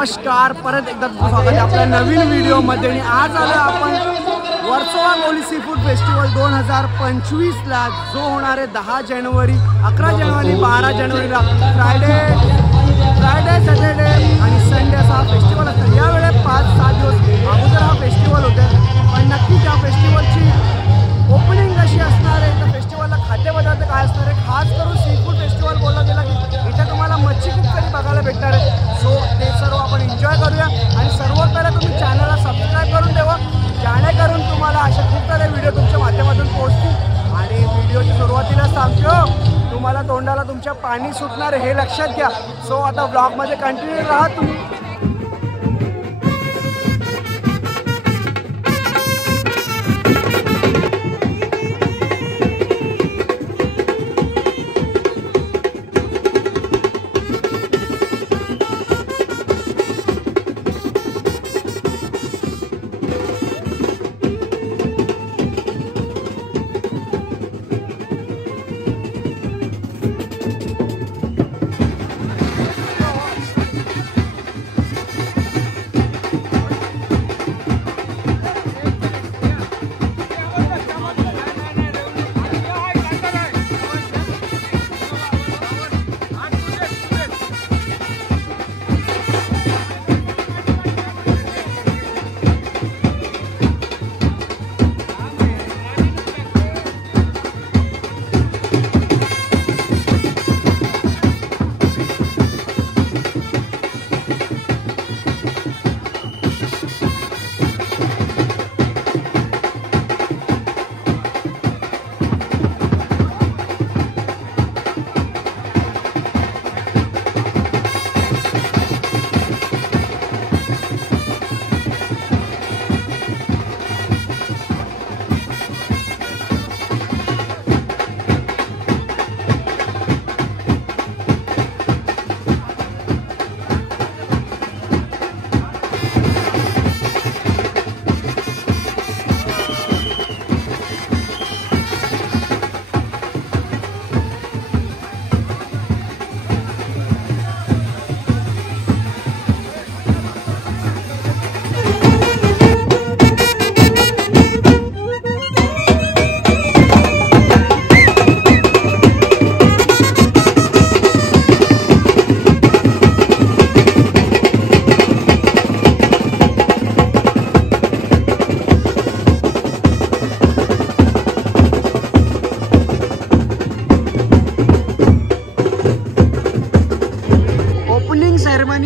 नमस्कार, परत एकदा स्वागत आहे आपल्या नवीन व्हिडिओमध्ये. आणि आज आलो आपण वर्सोवा कोली सी फूड फेस्टिवल 2025ला, जो होणार आहे 10 जानेवारी, 11 जानेवारी, 12 जानेवारीला. फ्रायडे, सॅटर्डे आणि संडे असा हा फेस्टिवल असतो. यावेळेस 5-6 दिवस अगोदर हा फेस्टिवल होते, पण नक्की त्या फेस्टिवलची ओपनिंग कशी असणार आहे, त्या फेस्टिवलला खाद्यपदार्थ काय असणार आहे. खास करून सी फूड फेस्टिवल बोलला गेला की इथे तुम्हाला मच्छी खूप कधी बघायला भेटणार आहे. सो ते सर्व आपण एन्जॉय करूया. आणि सर्वात पहिला तुम्ही चॅनलला सबस्क्राईब करून ठेवा, जेणेकरून तुम्हाला अशा खूप सारे व्हिडिओ तुमच्या माध्यमातून पोहोचतील. आणि व्हिडिओची सुरुवातीला सांगतो, तुम्हाला तोंडाला तुमच्या पाणी सुटणार हे लक्षात घ्या. सो आता ब्लॉगमध्ये कंटिन्यू राहा तुम्ही.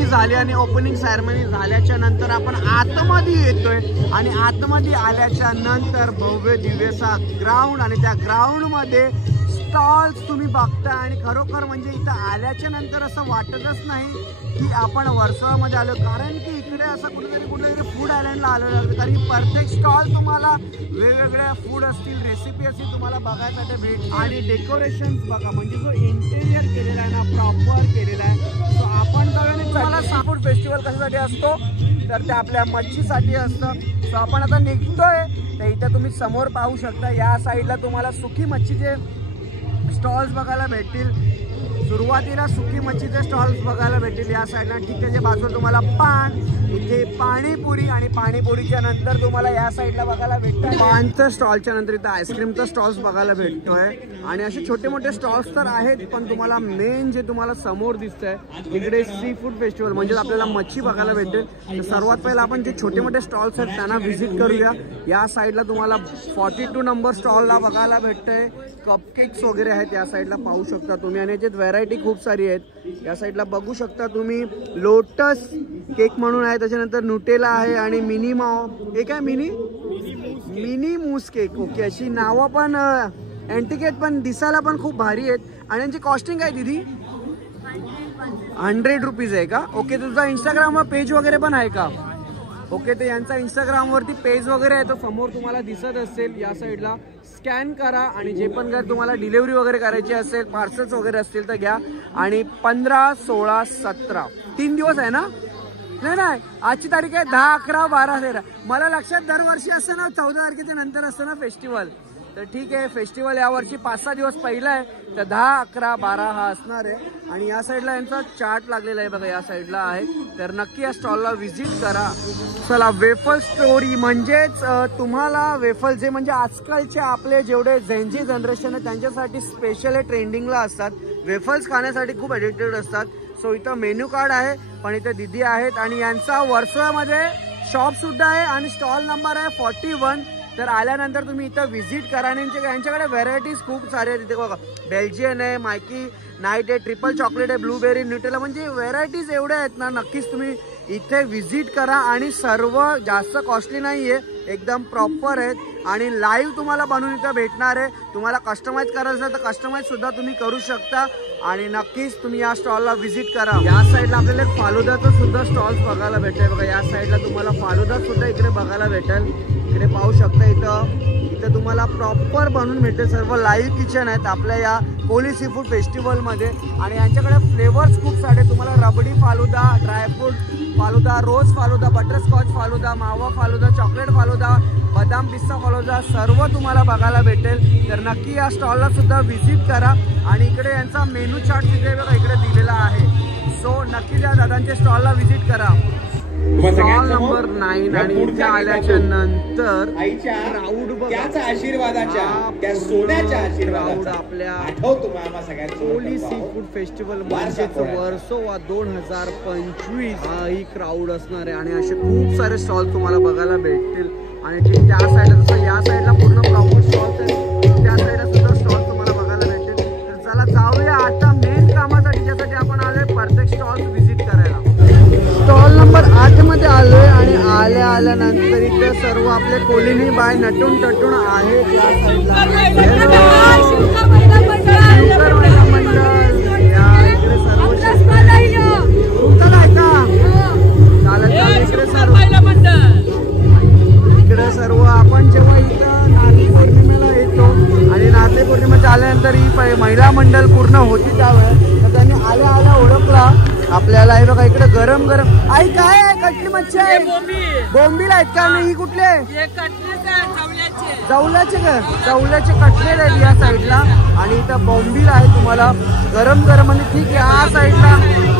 झाली आणि ओपनिंग सेरेमनी झाल्याच्या नंतर आपण आतमध्ये येतोय. आणि आतमध्ये आल्याच्या नंतर भव्य दिव्यसा ग्राउंड, आणि त्या ग्राउंडमध्ये स्टॉल्स तुम्ही बघताय. आणि खरोखर म्हणजे इथं आल्याच्या नंतर असं वाटतच नाही की आपण वर्सोवामध्ये आलो, कारण की इकडे असं कुठेतरी फूड आयलंडला आलेलं असतं. कारण की प्रत्येक स्टॉल तुम्हाला वेगवेगळ्या फूड असतील, रेसिपी असतील तुम्हाला बघायसाठी भेट. आणि डेकोरेशन्स बघा, म्हणजे जो इंटेरियर केलेला आहे ना, प्रॉपर केलेला आहे. सो आपण जाऊया. तुम्हाला सी फूड फेस्टिवल कशासाठी असतो, तर ते आपल्या मच्छीसाठी असतं. सो आपण आता निघतोय. तर इथे तुम्ही समोर पाहू शकता, या साईडला तुम्हाला सुकी मच्छीचे स्टॉल्स बघायला भेटतील. सुरुवातीला सुकी मच्छीचे स्टॉल्स बघायला भेटतील या साईडला. ठीक त्याच्या बाजूला तुम्हाला पान, इथे पाणीपुरी, आणि पाणीपुरीच्या नंतर तुम्हाला या साईडला बघायला भेटतं पानचं स्टॉलच्या नंतर इथं आईस्क्रीमचं स्टॉल्स बघायला भेटतोय. आणि असे छोटे मोठे स्टॉल्स तर आहेत, पण तुम्हाला मेन जे तुम्हाला समोर दिसतंय इकडे सी फूड फेस्टिवल म्हणजे आपल्याला मच्छी बघायला भेटेल. तर सर्वात पहिला आपण जे छोटे मोठे स्टॉल्स आहेत त्यांना व्हिजिट करूया. या साईडला तुम्हाला 42 नंबर स्टॉलला बघायला भेटतंय. कपकेक्स वगैरे आहेत या साईडला पाहू शकता तुम्ही. आणि याच्यात व्हरायटी खूप सारी आहेत. या साईडला बघू शकता तुम्ही, लोटस केक म्हणून आहे, त्याच्यानंतर नुटेला आहे, आणि मिनी माव, हे काय मिनी मूस केक. ओके, अशी नावं पण अँटिकेट, पण दिसायला पण खूप भारी आहेत. आणि यांची कॉस्टिंग काय दिदी? 100 रुपीज आहे का? ओके, तुझा इंस्टाग्रामवर पेज वगैरे पण आहे का? ओके, तर यांचा इंस्टाग्रामवरती पेज वगैरे आहे, तो समोर तुम्हाला दिसत असेल. या साईडला स्कॅन करा. आणि जे पण काय तुम्हाला डिलिव्हरी वगैरे करायची असेल, पार्सल्स वगैरे असतील तर घ्या. आणि 15, 16, 17 3 दिवस आहे ना? नाही, आजची तारीख आहे 10, 11, 12, 13. मला लक्षात दरवर्षी असतं ना 14 तारखेच्या नंतर असतं ना फेस्टिवल. तर ठीक आहे, फेस्टिवल यावर्षी 5-6 दिवस पहिला आहे, तर 10, 11, 12 हा असणार आहे. आणि या साईडला यांचा चार्ट लागलेला आहे बघा, या साईडला आहे. तर नक्की या स्टॉलला व्हिजिट करा. चला, वेफल स्टोरी म्हणजेच तुम्हाला वेफल जे म्हणजे आजकालचे आपले जेवढे जेनजी जनरेशन आहे त्यांच्यासाठी स्पेशल ट्रेंडिंगला असतात. वेफल्स खाण्यासाठी खूप ॲडिक्टेड असतात. सो इथं मेन्यू कार्ड आहे, पण इथे दिदी आहेत आणि यांचा वर्सोवामध्ये शॉप सुद्धा आहे आणि स्टॉल नंबर आहे 41. तर आल्यानंतर तुम्ही इथं व्हिजिट करा आणि यांच्याकडे व्हेरायटीज खूप सारे आहेत. इथे बघा, बेल्जियन आहे, मायकी नाईट आहे, ट्रिपल चॉकलेट आहे, ब्लूबेरी, न्यूटेला, म्हणजे व्हेरायटीज एवढ्या आहेत ना. नक्कीच तुम्ही इथे व्हिजिट करा आणि सर्व जास्त कॉस्टली नाही आहे, एकदम प्रॉपर आहेत आणि लाईव्ह तुम्हाला बनवून इथं भेटणार आहे. तुम्हाला कस्टमाइज करायचं असेल तर कस्टमाइज सुद्धा तुम्ही करू शकता आणि नक्कीच तुम्ही या स्टॉलला व्हिजिट करा. या साईडला आपल्याला एक फालुदाचं सुद्धा स्टॉल्स बघायला भेटेल बघा. या साईडला तुम्हाला फालुदा सुद्धा इकडे बघायला भेटेल. इकडे पाहू शकता, इथं तुम्हाला प्रॉपर बनवून भेटेल. सर्व लाईव्ह किचन आहेत आपल्या या कोली सी फूड फेस्टिवलमध्ये आणि यांच्याकडे फ्लेवर्स खूप सारे. तुम्हाला रबडी फालुदा, ड्रायफ्रूट फालुदा, रोज फालुदा, बटरस्कॉच फालुदा, मावा फालुदा, चॉकलेट फालुदा, बदाम पिस्ता फालुदा सर्व तुम्हाला बघायला भेटेल. तर नक्की या स्टॉलला सुद्धा व्हिजिट करा आणि इकडे यांचा मेनू चार्ट तिथे बघा इकडे दिलेला आहे. सो नक्की त्या दादांच्या स्टॉलला व्हिजिट करा. स्टॉल नंबर 9 आणि इथे आल्याच्या नंतर क्राऊड बघा, आशीर्वादाच्या त्या सोन्याच्या आशीर्वादाचा आपल्या आठवतो आम्हा सगळ्यांना. कोली सी फूड फेस्टिवल म्हणजेच वर्सोवा 2025 हा ही क्राऊड असणार आहे आणि असे खूप सारे स्टॉल तुम्हाला बघायला भेटतील. आणि त्या साईडला जसं या साईडला पूर्ण प्रॉपर स्टॉल्स आहेत, त्या साईडला सुद्धा स्टॉल तुम्हाला बघायला भेटतील. तर चला जाऊया आता मेन कामासाठी, ज्यासाठी आपण आलोय प्रत्येक स्टॉल व्हिजिट करायला. स्टॉल नंबर 8 मध्ये आलोय आणि आल्यानंतर इथे सर्व आपले कोलिनी बाय नटून टटून आहेत. या साईडला शुकर महिला मंडळ, या इकडे सर्व तुमचं काय का चालेल. इकडे सर्व आपण जेव्हा इथं नारळी पौर्णिमेला येतो आणि नारळी पौर्णिमेच्या आल्यानंतर ही महिला मंडळ पूर्ण होती त्यावेळेस, तर त्यांनी आल्या ओळखला आपल्याला. हे बघा इकडे गरम गरम आई काय आहे, कटली मच्छी आहे, बोंबील आहेत का नाही, ही कुठले जवल्याचे जवल्याचे कटलेट आहेत या साईडला आणि इथं बोंबील आहे तुम्हाला गरम गरम. आणि ठीक आहे, या साईडला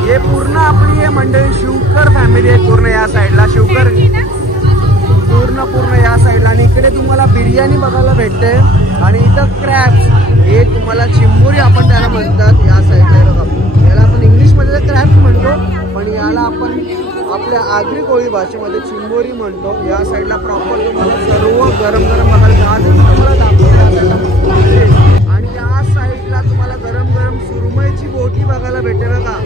हे पूर्ण आपली हे मंडळी शिवकर फॅमिली आहे पूर्ण या साईडला, शिवकर पूर्ण या साईडला. आणि इकडे तुम्हाला बिर्याणी बघायला भेटते आणि इथं क्रॅब्स, हे तुम्हाला चिंबोरी आपण त्याला म्हणतात या साईडला. बघा याला आपण इंग्लिशमध्ये क्रॅब्स म्हणतो, पण याला आपण आपल्या आगरी कोळी भाषेमध्ये चिंबोरी म्हणतो. या साईडला प्रॉपर तुम्हाला सर्व गरम गरम बघायला तुम्हाला दाखवतो. आणि या साईडला तुम्हाला गरम गरम सुरमईची बोटी बघायला भेटेल बघा.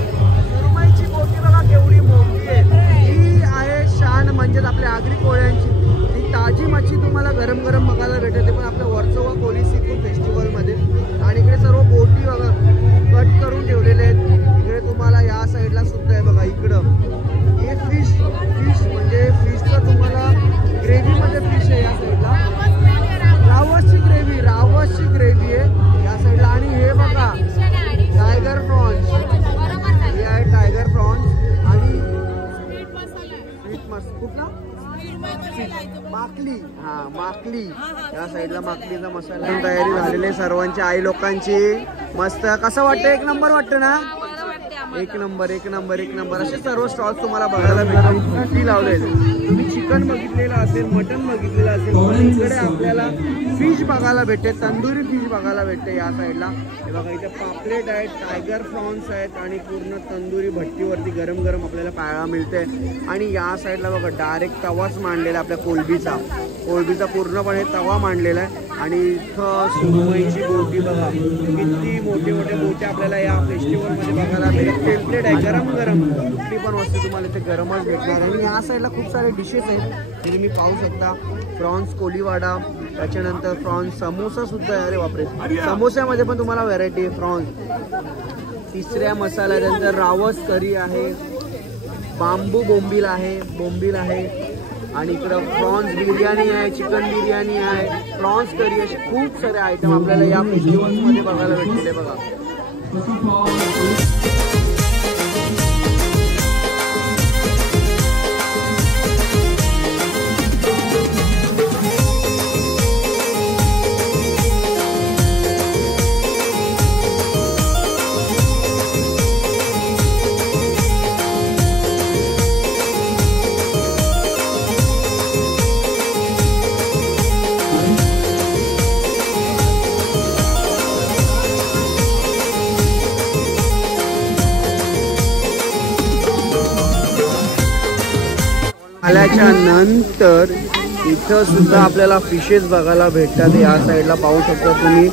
सुरमईची बोटी बघा केवढी मोठी आहे. ही आहे शान म्हणजेच आपल्या आगरी कोळ्यांची. ती ताजी मच्छी तुम्हाला गरम गरम बघायला भेटेल, ते पण आपल्या वर्सोवा कोली सी फूड फेस्टिवलमध्ये. आणि इकडे सर्व बोटी बघा कट करून ठेवलेले आहेत. इकडे तुम्हाला या साईडला सुद्धा आहे बघा, इकडं हे फिश म्हणजे फिशचं तुम्हाला ग्रेव्हीमध्ये फिश आहे या साईडला. रावसची ग्रेव्ही आहे या साईडला. आणि हे बघा टायगर प्रॉन्स, हे आहे टायगर प्रॉन्स. आणि स्वीट मस्त खूप ना माकली, हा माकली या साईडला माकलीचा मसाला तयारी झालेली आहे सर्वांची, आई लोकांची. मस्त कसं वाटतं, एक नंबर वाटतं ना, एक नंबर. असे सर्व स्टॉल्स तुम्हाला बघायला भेटतील. लावले तुम्ही चिकन बघितलेलं असेल, मटन बघितलेलं असेल, पण इकडे आपल्याला फिश बघायला भेटते, तंदुरी फिश बघायला भेटते या साईडला. हे बघा इथे पापलेट आहेत, टायगर प्रॉन्स आहेत आणि पूर्ण तंदुरी भट्टीवरती गरम गरम आपल्याला पाहायला मिळते. आणि या साईडला बघा डायरेक्ट तवाच मांडलेला आपल्या कोलबीचा पूर्णपणे तवा मांडलेला आहे. आणि इथं सुरमईची बोटी बघा, किती मोठे बोटे आपल्याला या फेस्टिवलमध्ये बघायला भेटतील. प्लेट आहे गरम कुठली पण वस्तू तुम्हाला इथे गरमच भेटणार. आणि या साईडला खूप सारे डिशेस आहेत जे तुम्ही पाहू शकता. प्रॉन्स कोलीवाडा, त्याच्यानंतर प्रॉन्स समोसा सुद्धा आहे. अरे बापरे, समोस्यामध्ये पण तुम्हाला व्हरायटी आहे. प्रॉन्स तिसऱ्या मसाला, त्यानंतर रावस करी आहे, बांबू बोंबील आहे आणि इकडं प्रॉन्स बिर्याणी आहे, चिकन बिर्याणी आहे, प्रॉन्स करी, असे खूप सारे आयटम आपल्याला या फेस्टिवल्समध्ये बघायला भेटले बघा. आल्याच्या नंतर इथं सुद्धा आपल्याला फिशेस बघायला भेटतात. या साईडला पाहू शकता तुम्ही.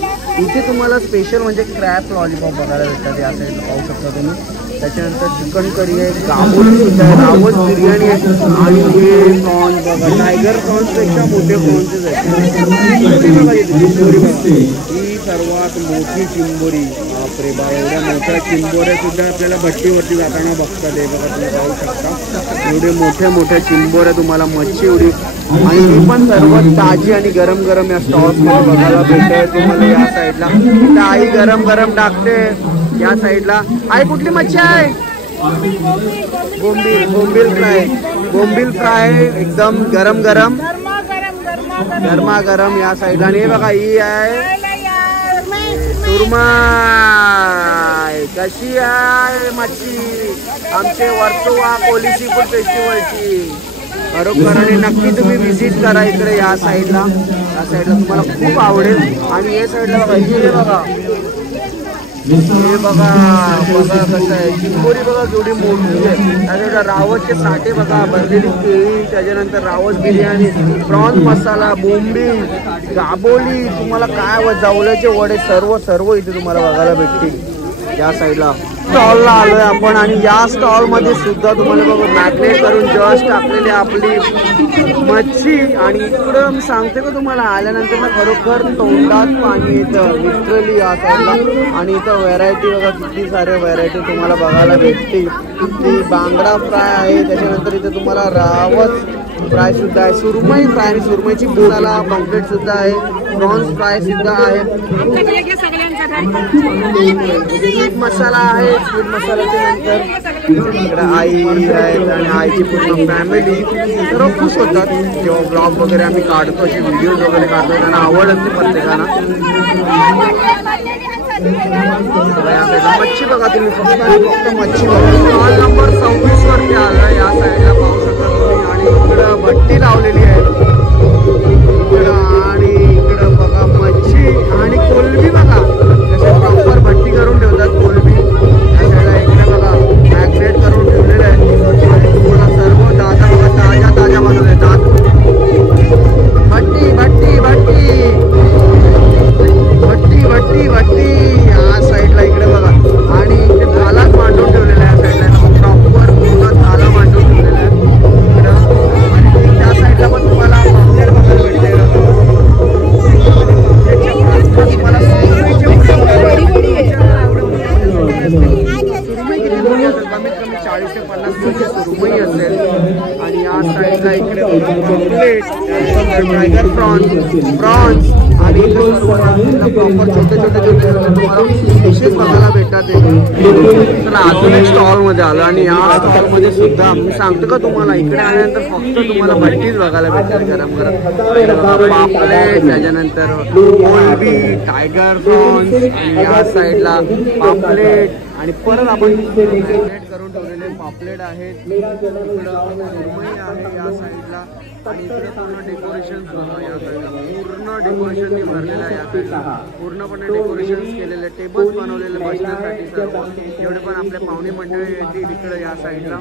इथे तुम्हाला स्पेशल म्हणजे क्रॅप लॉलीपॉप बघायला भेटतात. या साईडला पाहू शकता तुम्ही. त्याच्यानंतर चिकन करी आहे, गाबोली सुद्धा आहे, रावस बिर्याणी आहे आणि हे प्रॉन्स बघा, टायगर प्रॉन्सपेक्षा मोठे प्रॉन्सेस आहेत. चिंबोरी बघा, ही सर्वात मोठी चिंबोरी. बापरे बा, एवढ्या मोठ्या चिंबोऱ्या सुद्धा आपल्याला भट्टीवरती जाताना बघतात. हे बघा तुम्ही पाहू शकता, एवढे मोठ्या मोठ्या चिंबोऱ्या तुम्हाला मच्छी एवढी. आणि ही पण सर्वात ताजी आणि गरम गरम या स्टॉल्समध्ये बघायला भेटते तुम्हाला. या साईडला इथं आई गरम गरम टाकते. या साईडला आई कुठली मच्छी आहे? बोंबील फ्राय. बोंबील फ्राय एकदम गरम गरम गरमागरम या साईडला. आणि हे बघा ही आहे सुरमई. कशी आहे मच्छी आमचे वर्सोवा कोली सी फूड फेस्टिवलची. बरोबर, आणि नक्की तुम्ही व्हिजिट करा इकडे या साईडला. या साईडला तुम्हाला खूप आवडेल. आणि या साईडला बघा, हे बघा, हे बघा बघा कसं आहे चिंबोरी बघा केवढी मोठी आहे. त्याच्यानंतर रावसचे साठे बघा, भरलेली केळी, त्याच्यानंतर रावस बिर्याणी, प्रॉन्स मसाला, बोंबील, गाबोली, तुम्हाला काय जावल्याचे वडे सर्व इथे तुम्हाला बघायला भेटतील. या साईडला स्टॉलला आलोय आपण. आणि या स्टॉलमध्ये सुद्धा तुम्हाला बघा मॅग्नेट करून जस्ट टाकलेली आपली मच्छी. आणि इकडं मी सांगते का तुम्हाला आल्यानंतर ना खरोखर तोंडात पाणी येतं लिटरली या साईडला. आणि इथं व्हरायटी बघा, किती साऱ्या व्हरायटी तुम्हाला बघायला भेटतील. ती बांगडा फ्राय आहे, त्याच्यानंतर इथे तुम्हाला रावस फ्राय सुद्धा आहे, सुरमई फ्राय आणि सुरमईची मसाला पॉम्प्लेट सुद्धा आहे, प्रॉन्स फ्राय सुद्धा आहे, स्वीट मसाला आहे. स्वीट मसाल्याच्या नंतर इकडे आई आहेत आणि आईची पूर्ण फॅमिली सर्व खुश होतात जेव्हा ब्लॉग वगैरे आम्ही काढतो, असे व्हिडिओज वगैरे काढतो. त्यांना आवड असते प्रत्येकाला. मच्छी बघा तुम्ही, फक्त मच्छी बघा. स्टॉल नंबर 26 वरती आलं. या साईडला पाहू शकता तुम्ही. आणि इकडं भट्टी लावलेली आहे आणि इकडं बघा मच्छी आणि कोलबी बघा कसे प्रॉपर भट्टी करून ठेवतात कोलबी. या साईडला इकडे बघा मॅग्नेट करून ठेवलेलं आहे. आणि तुम्हाला सर्व ताजा बघा, ताजा बनवले आहेत. भट्टी भट्टी भट्टी भट्टी भट्टी भट्टी या साईडला इकडे बघा. आणि इथे थालाच मांडून ठेवलेला आहे. या साईडला प्रॉपर पूर्ण थाला मांडून ठेवलेला आहे इकडं. आणि त्या साईडला पण तुम्हाला पॉम्प्लेट बघायला भेटते. तुम्हाला सुरमई किती मोठी असेल, कमीत कमी 40 ते 50 किलोची सुरमई असेल. आणि या साईडला इकडे पॉम्प्लेट, टायगर प्रॉन्स आणि प्रॉपर छोटे छोटे फिशेस बघायला भेटतात. चला अजून एक स्टॉलमध्ये आलं. आणि या स्टॉलमध्ये सुद्धा मी सांगतो का तुम्हाला, इकडे आल्यानंतर फक्त तुम्हाला भट्टीच बघायला भेटतात गरम गरम. पापलेट, त्याच्यानंतर कोलबी, टायगर प्रॉन्स, आणि या साईडला पापलेट. आणि परत आपण मॅग्नेट करून ठेवलेले पापलेट आहेत. इकडं सुरमई आहे या साईडला. आणि इकडे पूर्ण डेकोरेशन बघा. या साईडला पूर्ण डेकोरेशनने भरलेलं आहे. या साईडला पूर्णपणे डेकोरेशन केलेले, टेबल्स बनवलेले बसण्यासाठी सर्व. जेवढे पण आपले पाहुणे मंडळी येतील इकडे या साईडला.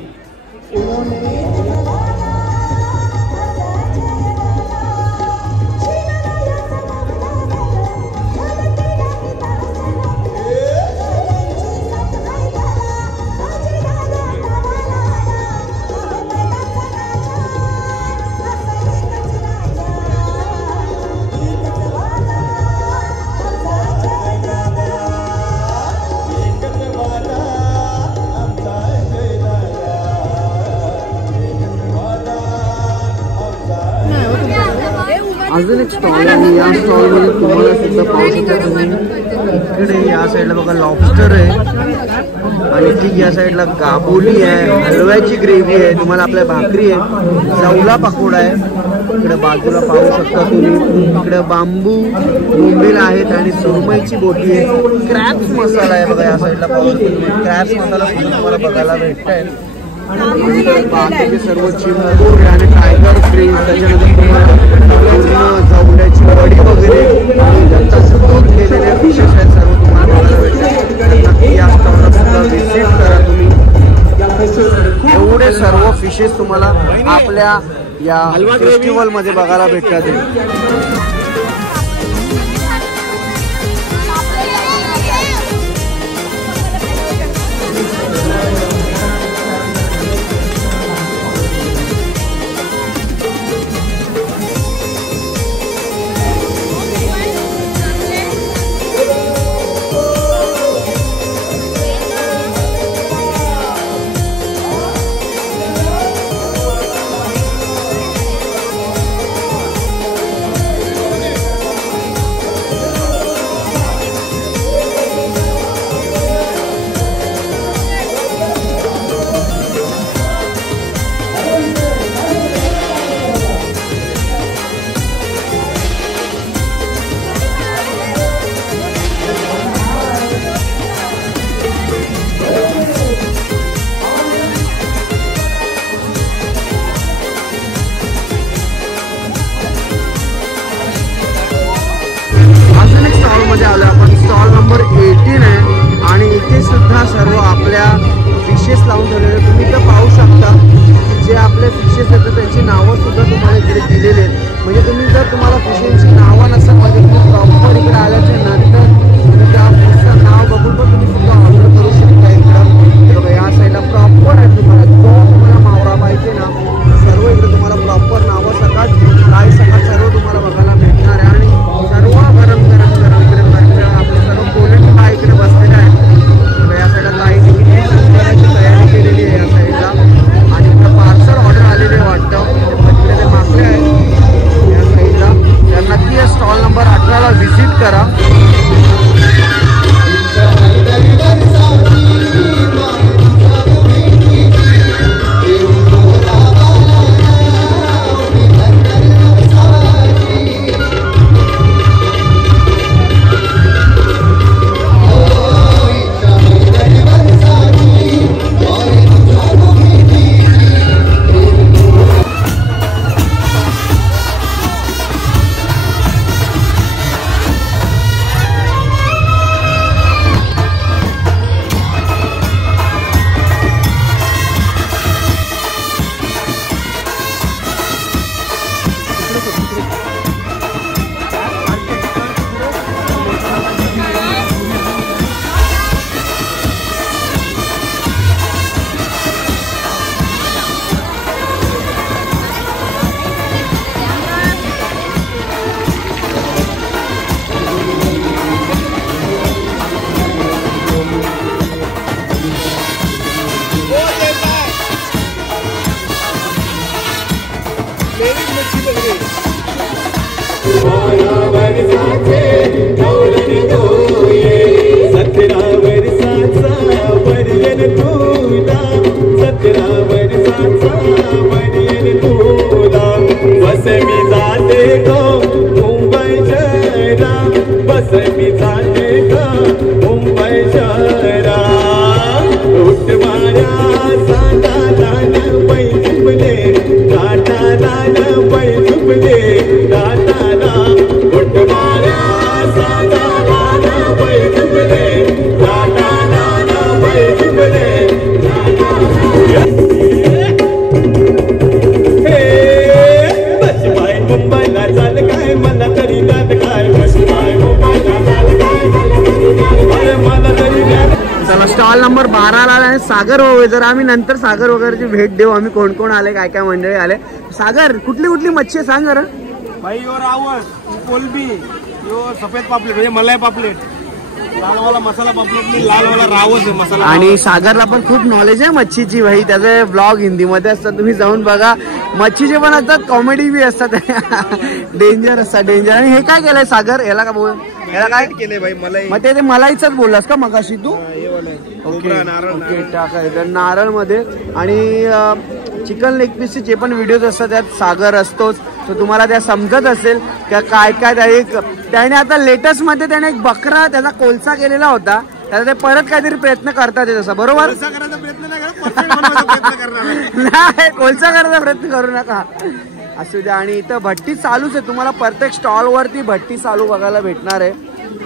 अजून एक स्टॉल आहे. या स्टॉलमध्ये तुम्हाला सुद्धा पाहू शकता तुम्ही. इकडे या साईडला बघा लॉबस्टर आहे. आणि ठीक या साईडला गाबोली आहे, हलव्याची ग्रेव्ही आहे, तुम्हाला आपल्या भाकरी आहे, जवला पकोडा आहे. इकडे बाजूला पाहू शकता तुम्ही. इकडे बांबू बोंबील आहेत आणि सुरमईची बोटी आहे. क्रॅप्स मसाला आहे बघा. या साईडला पाहू शकता तुम्ही. क्रॅप्स मसाला सुद्धा तुम्हाला बघायला भेटत आहे. बाकीचे सर्व चिंबोरी आणि टायगर फ्रीज, त्याच्यानंतर तुम्हाला पूर्ण जवल्याची वडी वगैरे केलेले फिशेस आहेत सर्व तुम्हाला बघायला भेटतात. नक्की या स्टॉलला सुद्धा व्हिजिट करा तुम्ही. एवढे सर्व फिशेस तुम्हाला आपल्या या फेस्टिवल मध्ये बघायला भेटतात. स्टॉल नंबर 18 आहे आणि इथे सुद्धा सर्व आपल्या फिशेस लावून ठेवलेले. तुम्ही तर पाहू शकता जे आपले फिशेस आहेत त्यांची नावं सुद्धा तुम्हाला इकडे दिलेली आहेत. म्हणजे तुम्ही जर तुम्हाला फिशेसची नावं नसेल म्हणजे तुम्ही प्रॉपर इकडे आल्याच्या नंतर त्या फिशचं नाव बघून पण तुम्ही सुद्धा ऑर्डर करू शकता. इकडं या साईडला प्रॉपर आहे. तुम्हाला जो तुम्हाला मावरा पाहिजे ना सर्व इकडे तुम्हाला प्रॉपर नावं सकाळ सर्व तुम्हाला बघायला भेटणार आहे. आणि सर्व गरम इकडे आपले सर्व पोलंड हा इकडे बसलेला आहे. या साईडला लाईट तयारी केलेली आहे या साईडला आणि इकडे पार्सल ऑर्डर आलेले वाटतं. तिकडे ते मागले आहेत या साईडला. तर नक्की या स्टॉल नंबर 18ला व्हिजिट करा. स्टॉल नंबर 12ला आहे सागर वगैरे. जर आम्ही नंतर सागर वगैरेची भेट देऊ आम्ही कोण कोण आले काय काय मंडळी आले. सागर कुठली कुठली मच्छी आहे सांग जरा. भाई यो रावस, कोलबी, यो सफेद पापलेट म्हणजे मलाई पापलेट, लालवाला मसाला पापलेट मी लालवाला रावस आहे मसाला. आणि सागरला पण खूप नॉलेज आहे मच्छीची भाई. त्याचे ब्लॉग हिंदीमध्ये असतात तुम्ही जाऊन बघा. मच्छीचे पण असतात कॉमेडी बी असतात. डेंजर असतात डेंजर. आणि हे काय केलंय सागर याला का बोल याला काय केले भाई मलाई. मग ते मलाईच बोललास का मगाशी तू. ओके टाकायचं नारळ मध्ये. आणि चिकन लेग पीसचे जे पण व्हिडिओज असतात त्यात सागर असतोच. तो तुम्हाला त्या समजत असेल का काय काय. त्याने आता लेटेस्ट मध्ये त्याने एक बकरा त्याचा कोलसा केलेला होता. त्याचा ते परत काहीतरी प्रयत्न करतात तसं बरोबर. नाही कोलसा करायचा प्रयत्न करू नका असू द्या. आणि इथं भट्टी चालूच आहे. तुम्हाला प्रत्येक स्टॉल वरती भट्टी चालू बघायला भेटणार आहे.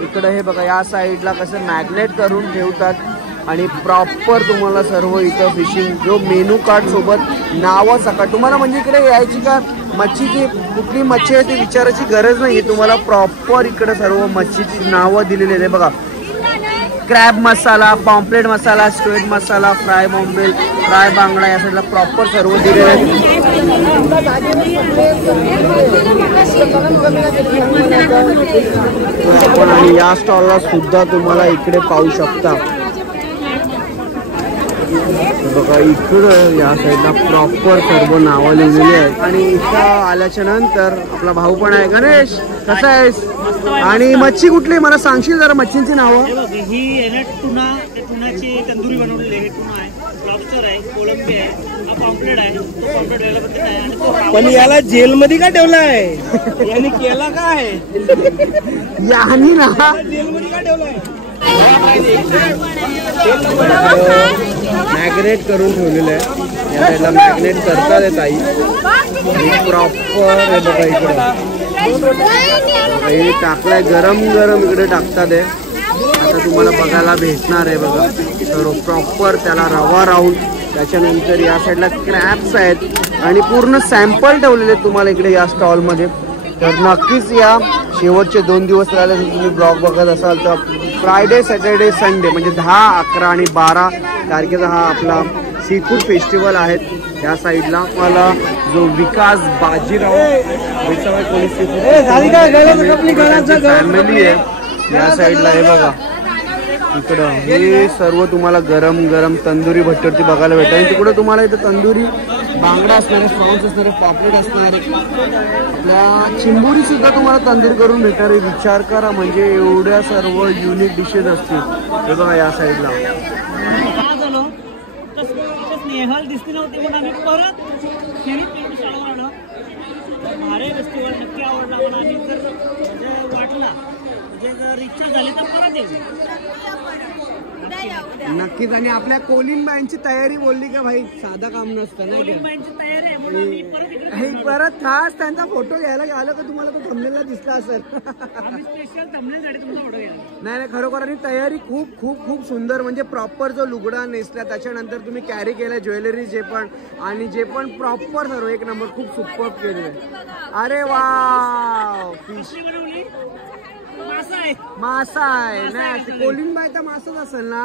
इकडे हे बघा या साईडला कसं मॅग्नेट करून ठेवतात आणि प्रॉपर तुम्हाला सर्व इथं फिशिंग जो मेनू कार्ड सोबत नावं सकाळ तुम्हाला म्हणजे इकडे यायची का मच्छीची कुठली मच्छी आहे ती विचारायची गरज नाही. तुम्हाला प्रॉपर इकडे सर्व मच्छीची नावं दिलेली आहे बघा. क्रॅब मसाला, पॉम्पलेट मसाला, स्क्विड मसाला, फ्राय बॉम्बेल, फ्राय बांगडा या साईडला प्रॉपर सर्व दिलेलं आहे. आणि या स्टॉलला सुद्धा तुम्हाला इकडे पाहू शकता बघा. इकडं या साईडला प्रॉपर सर्व नावं लिहिलेली आहेत. आणि इथं आल्याच्या नंतर आपला भाऊ पण आहे. गणेश कसा आहेस? आणि मच्छी कुठली मला सांगशील जरा मच्छींची नावं? ही आहे ना टुना, टुनाची तंदुरी बनवलेली आहे. टुना आहे, लॉबस्टर आहे, कोळंबी आहे, हा पॉम्पलेट आहे. तो पॉम्पलेट वेगळ्या पद्धतीने आहे. आणि तो पण याला जेल मध्ये का ठेवलाय? यांनी केला काय? यानी ना जेल मध्ये का ठेवलाय? मॅग्नेट करून ठेवलेलं आहे. या साईडला मॅग्नेट करतात आहे ताई. आणि प्रॉपर हे बघा इकडे टाकलाय गरम गरम इकडे टाकतात आहे. आता तुम्हाला बघायला भेटणार आहे बघा सर्व प्रॉपर त्याला रवा राहून. त्याच्यानंतर या साईडला क्रॅब्स आहेत आणि पूर्ण सॅम्पल ठेवलेले आहेत तुम्हाला इकडे या स्टॉलमध्ये. तर नक्कीच या शेवटचे 2 दिवस राहिले जर तुम्ही ब्लॉग बघत असाल तर फ्रायडे, सॅटर्डे, संडे म्हणजे 10, 11 आणि 12 तारखेचा हा आपला सी फूड फेस्टिवल आहे. या साईडला मला जो विकास बाजीराव फॅमिली आहे या साईडला हे बघा. इकडं हे सर्व तुम्हाला गरम गरम तंदुरी भट्टीवरती बघायला भेटतं. आणि तिकडं तुम्हाला इथं तंदुरी बांगडा असणारे, फ्रॉन्स असणारे, पापलेट असणारे, आपल्या चिंबोरी सुद्धा तुम्हाला तंदूर करून भेटणार आहे. विचार करा म्हणजे एवढ्या सर्व युनिक डिशेस असतील हे बघा या साईडला. झालो स्नेहल दिसली नव्हती म्हणून आम्ही परत शाळेवर आलो. भारे फेस्टिवल नक्की आवडला मला. आम्ही जर म्हणजे वाटला म्हणजे जर इच्छा झाली तर परत येऊ. नक्कीच. आणि आपल्या कोलिनबाईंची तयारी बोलली का भाई साधा काम नसतं नाही का? तयारी आहे म्हणून आम्ही परत इकडे परत खास त्यांचा फोटो घ्यायला आलं का तुम्हाला तो थंबनेलला दिसला असेल. आम्ही स्पेशल थंबनेलसाठी तुमचा फोटो घ्या. नाही खरोखर आणि तयारी खूप खूप खूप सुंदर म्हणजे प्रॉपर जो लुगडा नेसला त्याच्यानंतर तुम्ही कॅरी केलं ज्वेलरी जे पण आणि जे पण प्रॉपर सर्व एक नंबर खूप सुपर केलेलं. अरे वा फिश मासा आहे नाही कोलिंबाई तर मासाच असेल ना.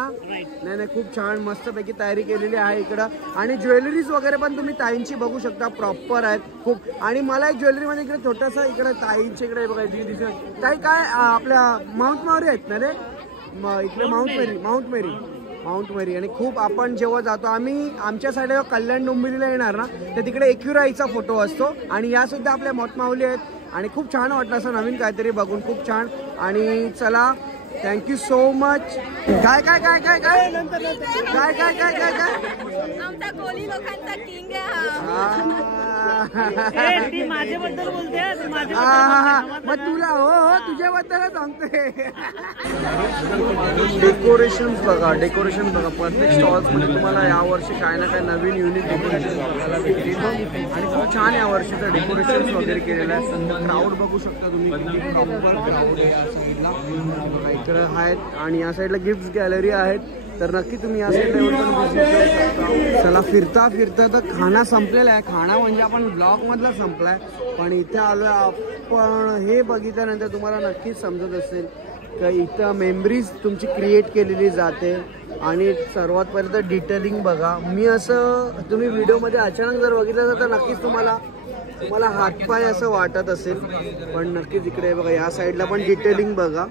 नाही खूप छान मस्तपैकी तयारी केलेली आहे इकडं. आणि ज्वेलरीज वगैरे पण तुम्ही ताईंची बघू शकता प्रॉपर आहेत खूप. आणि मला एक ज्वेलरी मध्ये इकडे छोटासा इकडे ताईंच्या इकडे बघा दिसत ताई काय आपल्या माउंट मेरी आहेत ना रे इकडे माउंट मेरी. आणि खूप आपण जेव्हा जातो आम्ही आमच्या साईडला कल्याण डोंबिवलीला येणार ना तर तिकडे एक्युराईचा फोटो असतो. आणि या सुद्धा आपल्या मोठमाऊली आहेत. आणि खूप छान वाटलं असं नवीन काहीतरी बघून खूप छान. आणि चला थँक्यू सो मच. काय काय काय काय काय काय काय काय काय काय आमचा कोली लोकांचा किंग ती माझ्याबद्दल बोलते. मग तुला हो तुझ्याबद्दलच सांगते. डेकोरेशन बघा प्रत्येक स्टॉल्स मध्ये तुम्हाला यावर्षी काय ना काय नवीन युनिक डेकोरेशन बघायला भेटतील. आणि खूप छान यावर्षीचं डेकोरेशन वगैरे केलेलं आहे. क्राऊड बघू शकता तुम्ही किती प्रॉपर क्राऊड आहे या साईडला इकडं आहेत. आणि या साईडला गिफ्ट गॅलरी आहेत. तर नक्की तुम्ही या साईडला येऊन चला फिरता तर खाना संपलेला आहे. खाना म्हणजे आपण ब्लॉग मधला संपलाय पण इथे आलोय आपण. हे बघितल्यानंतर तुम्हाला नक्कीच समजत असेल की इथं मेमरीज तुमची क्रिएट केलेली जाते. आणि सर्वात पहिलं तर डिटेलिंग बघा. मी असं तुम्ही व्हिडिओमध्ये अचानक जर बघितलं तर नक्कीच तुम्हाला हातपाय असं वाटत असेल पण नक्कीच इकडे बघा या साईडला पण डिटेलिंग बघा.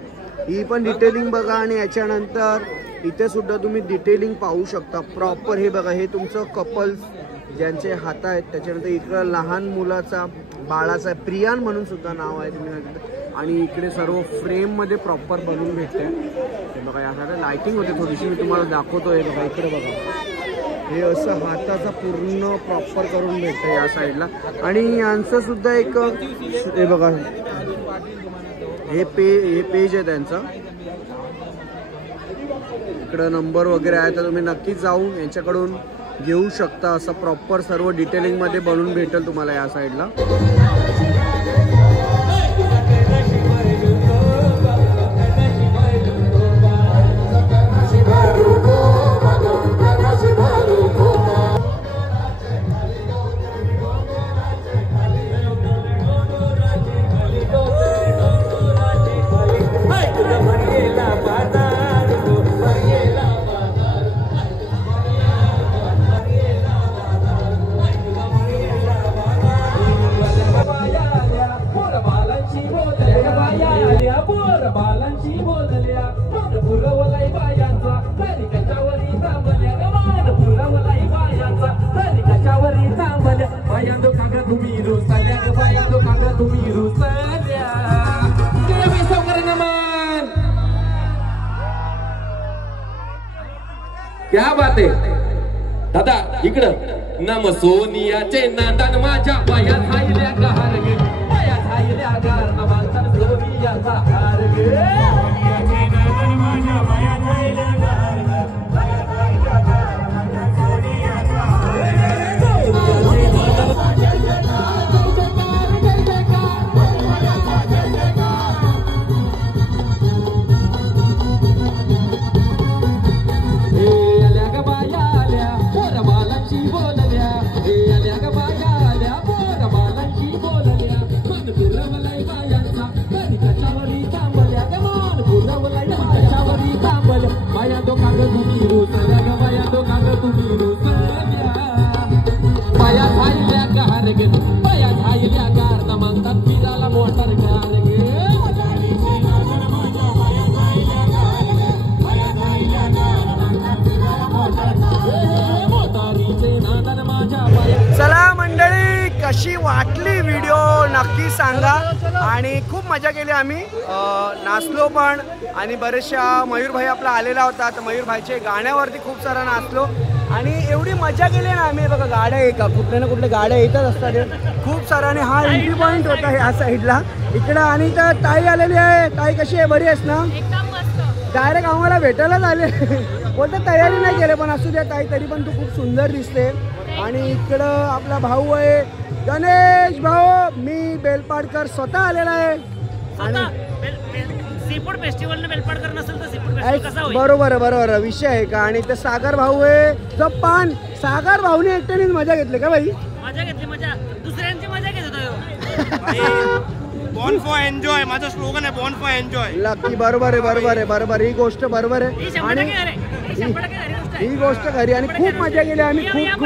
ही पण डिटेलिंग बघा. आणि याच्यानंतर इथे सुद्धा तुम्ही डिटेलिंग पाहू शकता प्रॉपर. हे बघा हे तुमचं कपल्स ज्यांचे हात आहेत. त्याच्यानंतर इकडं लहान मुलाचा बाळाचा प्रियान म्हणून सुद्धा नाव आहे तुम्ही. आणि इकडे सर्व फ्रेममध्ये प्रॉपर बनवून भेटते. हे बघा यासाठी लाइटिंग होते थोडीशी मी तुम्हाला दाखवतोय. बघा इकडे बघा हे असं हाताचा पूर्ण प्रॉपर करून भेटतं या साईडला. आणि यांचं सुद्धा एक हे बघा हे पेज आहे त्यांचं. इकडं नंबर वगैरे आहे तर तुम्ही नक्कीच जाऊन यांच्याकडून घेऊ शकता. असं प्रॉपर सर्व डिटेलिंग मध्ये बनवून भेटेल तुम्हाला या साईडला. तांबल्या बायांनो काका तुम्ही रुसल्या ग बायांनो काका तुम्ही रुसल्या केवी सावकारांना मान क्या बात आहे दादा इकडं नम सोनियाचे नांदन माझ्या पायात हायल्या गार गे पायात हायल्या गार नमांतर सोनियाचा हार गे सोनियाचे नांदन माझ्या पायात हायल्या गार पायात हायल्या गार नमांतर सोनियाचा चला मंडळी, कशी वाटली व्हिडिओ नक्की सांगा. आणि खूप मजा केली आम्ही, नाचलो पण. आणि बरेचशा मयूरभाई आपला आलेला होता, तर मयूरभाईचे गाण्यावरती खूप सारा नाचलो आणि एवढी मजा केली ना आम्ही. बघा गाड्या आहे का, कुठल्या ना कुठल्या गाड्या येतच असतात खूप सारा. आणि हा एंट्री पॉईंट होता ह्या साईडला इकडं. आणि तर ताई आलेली आहे. ताई कशी आहे, बरी आहेस ना? डायरेक्ट आम्हाला भेटायलाच आले. बोलतं तयारी नाही केली, पण असू द्या ताई, तरी पण तू खूप सुंदर दिसते. आणि इकडं आपला भाऊ आहे गणेश भाऊ. मी बेलपाडकर स्वतः आलेला आहे. आणि सीफूड फेस्टिवल बेलपाडकर नसेल तर सीफूड फेस्टिवल कसा होईल? बरोबर बरोबर विषय आहे का. आणि ते सागर भाऊ आहे जपान. सागर भाऊने एकट्यानेच मजा घेतली का बाई? मजा घेतली, मजा दुसऱ्यांची मजा घेत होता. बॉर्न फॉर एन्जॉय माझं स्लोगन आहे, बॉर्न फॉर एन्जॉय. लकी बरोबर आहे बरोबर आहे बरोबर. ही गोष्ट बरोबर आहे. आणि ही गोष्ट खरी. आणि खूप मजा केली आम्ही. खूप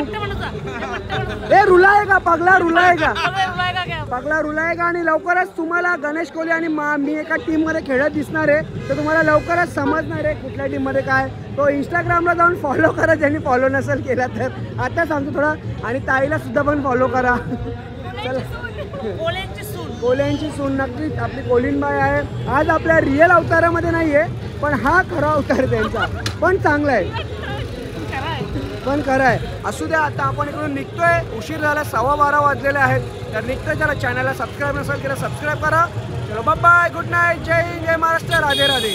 ए रुलाय का पगला, रुलाय का पगला, रुलाय का. आणि लवकरच तुम्हाला गणेश कोहली आणि मी एका टीम मध्ये खेळत दिसणार आहे, तर तुम्हाला लवकरच समजणार आहे कुठल्या टीम मध्ये काय. तो इंस्टाग्रामला जाऊन फॉलो करा ज्यांनी फॉलो नसेल केला तर. आता सांगतो थोडा. आणि ताईला सुद्धा पण फॉलो करा. चला, कोल्यांची सून नक्कीच आपली कोलिनबाई आहे. आज आपल्या रिअल अवतारामध्ये नाही आहे, पण हा खरा अवतार त्यांचा, पण चांगला आहे, पण खरं आहे. असू द्या, आता आपण इकडून निघतोय. उशीर झाला, 12:15 वाजलेले आहेत. तर निघतोय. जरा चॅनलला सबस्क्राईब नसेल केलं सबस्क्राईब करा. चलो बाय बाय, गुड नाईट, जय हिंद, जय महाराष्ट्र, राधे राधे.